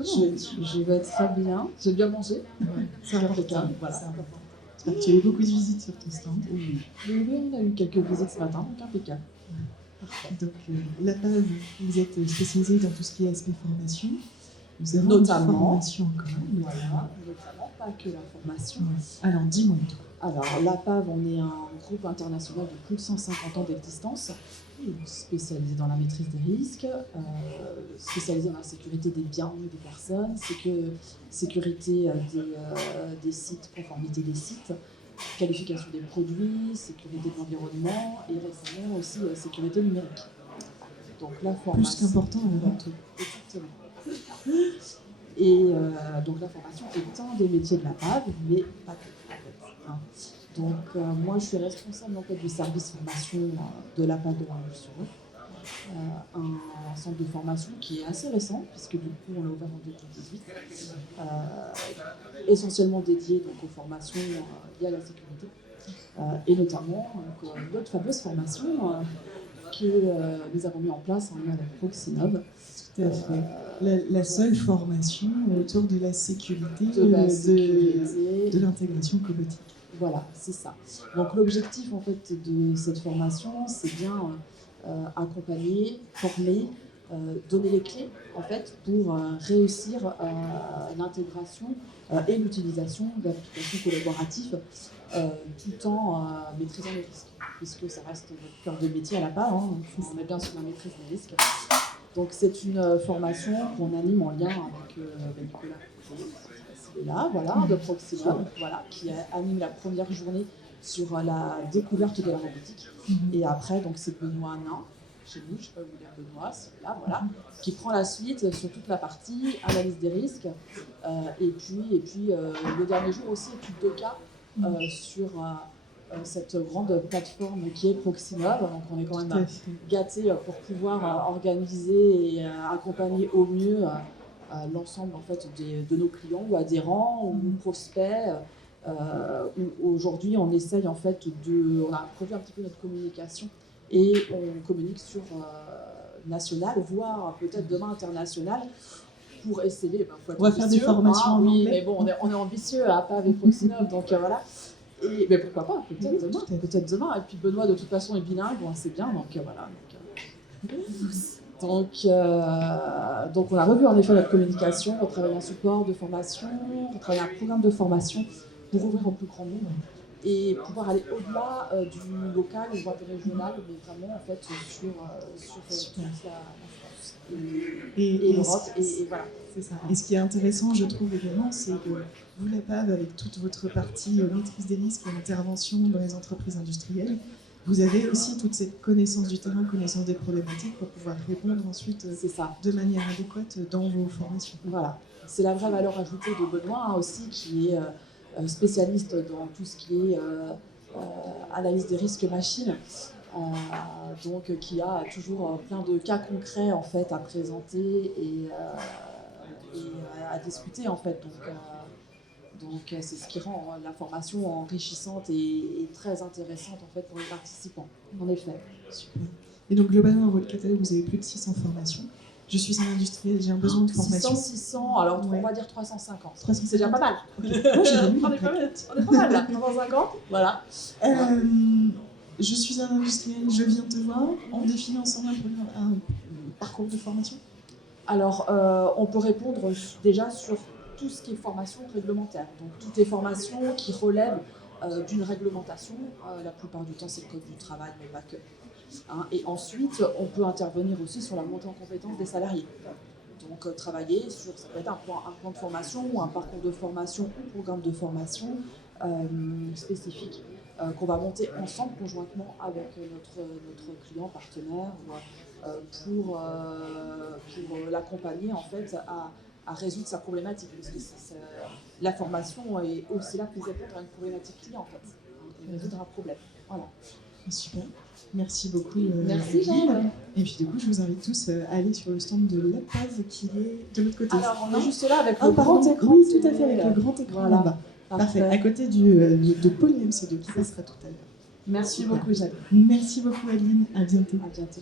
Je vais très bien. J'ai bien mangé. Ouais, c'est important. Voilà. J'espère que tu as eu beaucoup de visites sur ton stand. Oui, on a eu quelques visites ce matin, donc impeccable. Donc, la PAV, vous êtes spécialisée dans tout ce qui est aspect formation. Nous avons Notamment. une formation en commun. Voilà, notamment, pas que la formation. Ouais. Alors, dis-moi tout. Alors, la PAV, on est un groupe international de plus de 150 ans d'existence, spécialisé dans la maîtrise des risques, spécialisé dans la sécurité des biens et des personnes, sécurité des sites, conformité des sites, qualification des produits, sécurité de l'environnement et récemment aussi sécurité numérique. Donc la formation. Plus qu'important, avant tout. Exactement. Et donc la formation est un des métiers de la PAV, mais pas que. En fait, hein. Donc moi je suis responsable en fait, du service formation de la PAV de la Rue-sur-Rue. Un centre de formation qui est assez récent, puisque du coup on l'a ouvert en 2018, essentiellement dédié donc, aux formations liées à la sécurité, et notamment notre fameuse formation que nous avons mis en place en lien avec Proxinov. Tout à fait. La seule formation autour de la sécurité, de l'intégration cobotique. Voilà, c'est ça. Donc l'objectif en fait de cette formation, c'est bien accompagner, former, donner les clés en fait pour réussir l'intégration et l'utilisation d'applications collaboratives tout en maîtrisant les risques, puisque ça reste notre cœur de métier à la PAV, hein, on est bien sur la maîtrise des risques. Donc c'est une formation qu'on anime en lien avec Nicolas là, voilà, de Proxinov, voilà, qui anime la première journée sur la découverte de la robotique. Et après, donc c'est Benoît Nain, chez nous, je peux vous dire Benoît, c'est là, voilà, qui prend la suite sur toute la partie analyse des risques. Et puis le dernier jour aussi, étude de cas sur cette grande plateforme qui est Proxinov. Donc on est quand même gâtés pour pouvoir organiser et accompagner au mieux l'ensemble en fait, de nos clients ou adhérents ou prospects. Aujourd'hui, on essaye en fait on a produit un petit peu notre communication et on communique sur national, voire peut-être demain international, pour essayer. On va faire des formations en anglais. Oui, mais bon, on est ambitieux à pas avec Proxinov, donc voilà. Mais pourquoi pas, peut-être demain. Et puis Benoît, de toute façon, est bilingue, bon, c'est bien, donc voilà. Donc on a revu en effet notre communication, on travaille en support de formation, on travaille un programme de formation pour ouvrir au plus grand nombre et pouvoir aller au-delà du local, voire du régional, mais vraiment en fait sur toute la France et l'Europe. Et voilà. C'est ça. Et ce qui est intéressant, je trouve également, c'est que vous, la PAV, avec toute votre partie maîtrise des risques et intervention dans les entreprises industrielles, vous avez aussi toute cette connaissance du terrain, connaissance des problématiques pour pouvoir répondre ensuite de manière adéquate dans vos formations. Voilà, c'est la vraie valeur ajoutée de Benoît aussi, qui est spécialiste dans tout ce qui est analyse des risques machines, donc qui a toujours plein de cas concrets en fait à présenter et à discuter en fait. Donc c'est ce qui rend la formation enrichissante et très intéressante en fait pour les participants, en effet. Super. Et donc globalement, dans votre catalogue, vous avez plus de 600 formations. Je suis un industriel, j'ai un besoin de formation. 600, alors on va dire 350. 350. C'est déjà pas mal. Okay. Moi, on est pas mal là, 350. Voilà. Je suis un industriel, je viens te voir. On définit ensemble un parcours de formation. Alors, on peut répondre déjà sur tout ce qui est formation réglementaire. Donc, toutes les formations qui relèvent d'une réglementation. La plupart du temps, c'est le code du travail, mais pas que. Hein. Et ensuite, on peut intervenir aussi sur la montée en compétence des salariés. Donc, travailler sur, ça peut être un plan de formation ou un parcours de formation ou programme de formation spécifique qu'on va monter ensemble, conjointement avec notre client partenaire pour l'accompagner en fait à résoudre sa problématique. Parce que la formation est aussi là pour répondre à une problématique client en fait, et résoudre un problème. Voilà. Super. Merci beaucoup. Merci Jeanne. Et puis du coup, je vous invite tous à aller sur le stand de la PAV qui est de l'autre côté. Alors on est juste là avec le grand écran. Oui, tout à fait, avec le grand écran voilà. là-bas. Parfait. À côté de Paul MC2 qui passera tout à l'heure. Merci beaucoup Jeanne. Merci beaucoup Adeline. À bientôt. À bientôt.